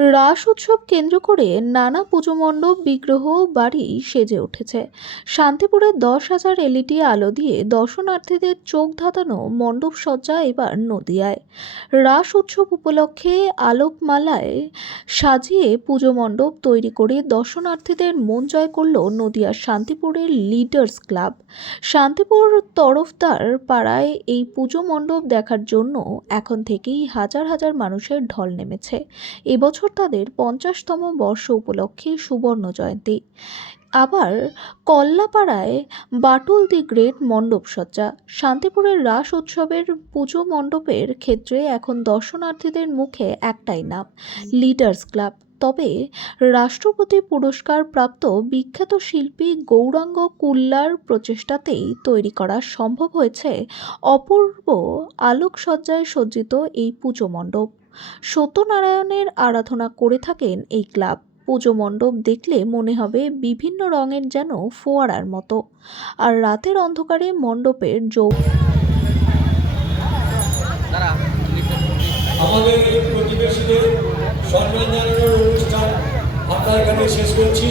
রাস উৎসব কেন্দ্র করে নানা পুজো মণ্ডপ, বিগ্রহ, বাড়ি সেজে উঠেছে। শান্তিপুরে 10,000 এলইডি আলো দিয়ে দর্শনার্থীদের চোখ ধাঁধানো মণ্ডপ সজ্জা এবার নদিয়ায়। রাস উৎসব উপলক্ষে আলোকমালায় সাজিয়ে পুজো মণ্ডপ তৈরি করে দর্শনার্থীদের মন জয় করল নদিয়ার শান্তিপুরের লিডার্স ক্লাব। শান্তিপুর তরফদার পাড়ায় এই পুজো মণ্ডপ দেখার জন্য এখন থেকেই হাজার হাজার মানুষের ঢল নেমেছে। এবছর তাদের 50তম বর্ষ উপলক্ষে সুবর্ণ জয়ন্তী। আবার কল্লাপাড়ায় বাটুল দি গ্রেট মণ্ডপ সজ্জা। শান্তিপুরের রাস উৎসবের পুজো মণ্ডপের ক্ষেত্রে এখন দর্শনার্থীদের মুখে একটাই নাম, লিডার্স ক্লাব। তবে রাষ্ট্রপতি পুরস্কার প্রাপ্ত বিখ্যাত শিল্পী গৌরাঙ্গ কুল্লার প্রচেষ্টাতেই তৈরি করা সম্ভব হয়েছে অপূর্ব আলোকসজ্জায় সজ্জিত এই পুজো মণ্ডপ। সত্যনারায়ণের আরাধনা করে থাকেন এই ক্লাব। পুজো মণ্ডপ দেখলে মনে হবে বিভিন্ন রঙের যেন ফোয়ারার মতো। আর রাতের অন্ধকারে মণ্ডপের আমাদের প্রতিবেশীদের সম্মান জানানোর অনুষ্ঠান আমরা এখানে শেষ করছি।